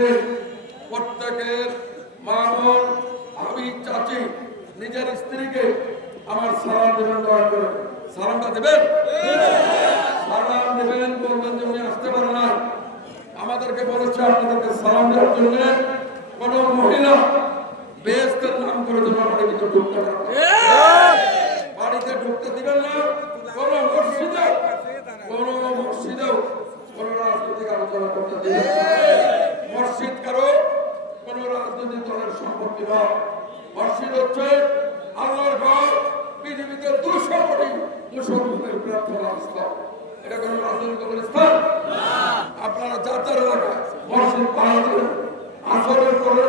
উপস্থিত প্রত্যেকের মা বোন আমি চাচি নিজের স্ত্রীকে আমার সালাম দেবেন, দয়া করে সালামটা দেবেন, সালাম দেবেন। বলবেন যে উনি আসতে পারে না, আমাদেরকে বলেছে আপনাদেরকে সালাম দেওয়ার জন্য কোন মহিলা বেহেশতের নাম করে যেন বাড়িতে ঢুকতে না, বাড়িতে ঢুকতে দিবেন না। কোন মসজিদেও কোন রাজনৈতিক আলোচনা করতে দিবেন না। মসজিদ কারো কোন রাজনৈতিক দলের সম্পত্তি নয়। মসজিদ হচ্ছে আল্লাহর ঘর, পৃথিবীতে 200 কোটি মুসলমানের প্রার্থনা স্থল। এটা কোন রাজনৈতিক দলের স্থান। আপনারা যাত্রার এলাকায় মসজিদ পাহাড় করে আসরের পরে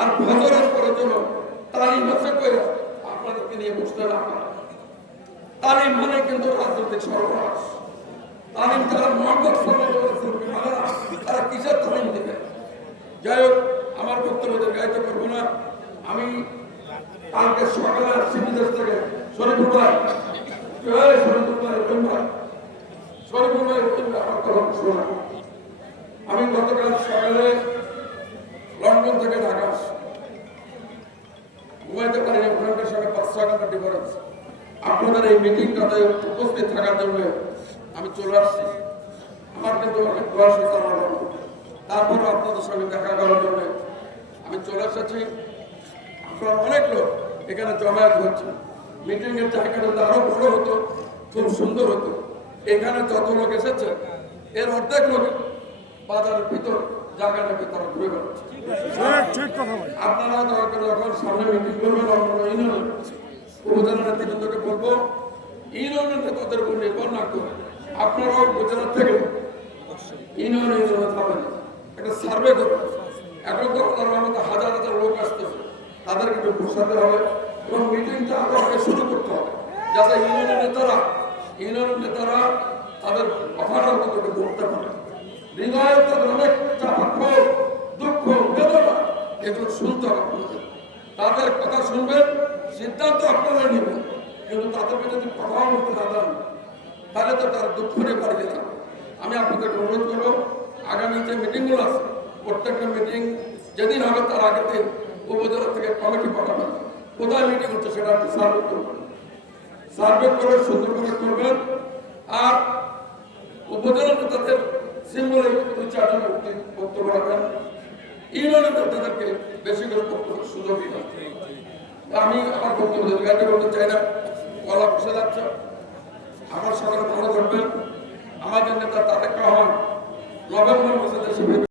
আর ফজরের পরে জন্য তালিম হচ্ছে করে আপনাদেরকে নিয়ে বসতে না পারে। তালিম মানে কিন্তু রাজনৈতিক সর্বনাশ। তালিম যারা মোহাম্মদ তারা কিসের তালিম দেবে? যাই হোক, আমার বক্তব্য দীর্ঘায়িত করবো না। আমি কালকে সকালে আসছি বিদেশ থেকে শরীফুল ভাই আমার কথা শোনা। আমি গতকাল সকালে লন্ডন থেকে ঢাকা আসছি, ঘুমাইতে পারি না, ওখানকার সঙ্গে 5-6 ঘন্টা ডিফারেন্স। আপনাদের এই মিটিংটাতে উপস্থিত থাকার জন্য আমি চলে আসছি। আমার কিন্তু অনেক বয়স হয়েছে আমার, তারপরে আপনাদের সঙ্গে দেখা করার জন্য আমি চলে এসেছি। আপনার অনেক লোক এখানে জমায়েত হচ্ছে। মিটিং এর জায়গাটা আরো বড় হতো, খুব সুন্দর হতো। এখানে যত লোক এসেছে এর অর্ধেক লোক বাজারের ভিতর জায়গাটার ভিতরে ঘুরে বেড়াচ্ছে। আপনারা দয়া করে যখন সামনে মিটিং করবেন উপজেলা নেতৃবৃন্দকে বলবো ইউনিয়নের নেতাদের উপর নির্ভর না করে আপনারাও গুজরাট থেকে ইউনিয়নে থাকবেন, একটা সার্ভে করবেন। এখন তো আল্লাহর রহমতে হাজার হাজার লোক আসতেছে, তাদেরকে একটু ঘোষাতে হবে এবং মিটিংটা আরো আগে শুরু করতে হবে, যাতে ইউনিয়নের নেতারা তাদের কথাটা অন্তত বলতে পারে। হৃদয়ের তাদের অনেক চাপা, দুঃখ, বেদনা এগুলো শুনতে হবে। তাদের কথা শুনবেন, সিদ্ধান্ত আপনারা নেবেন, কিন্তু তাদেরকে যদি কথা বলতে না দেন তাহলে তো তারা দুঃখ নিয়ে বাড়িয়ে যাবে। আমি আপনাদেরকে অনুরোধ করবো, আগামী যে মিটিংগুলো আছে প্রত্যেকটা মিটিং যেদিন হবে তার আগের দিন উপজেলা থেকে কমিটি পাঠাবেন, কোথায় মিটিং হচ্ছে সেটা আপনি সার্ভে করবেন। সার্ভে করে সুন্দর করে করবেন। আর উপজেলা নেতাদের সিম্বলে 2-4 জন বক্তব্য রাখবেন, ইউনিয়নের নেতাদেরকে বেশি করে বক্তব্য সুযোগ দিবেন। আমি আমার বক্তব্য দীর্ঘায়িত করতে চাই না, গলা বসে যাচ্ছে। আমার সকালে ভালো থাকবেন। আমাদের নেতা তারেক রহমান নভেম্বর মাসে দেশে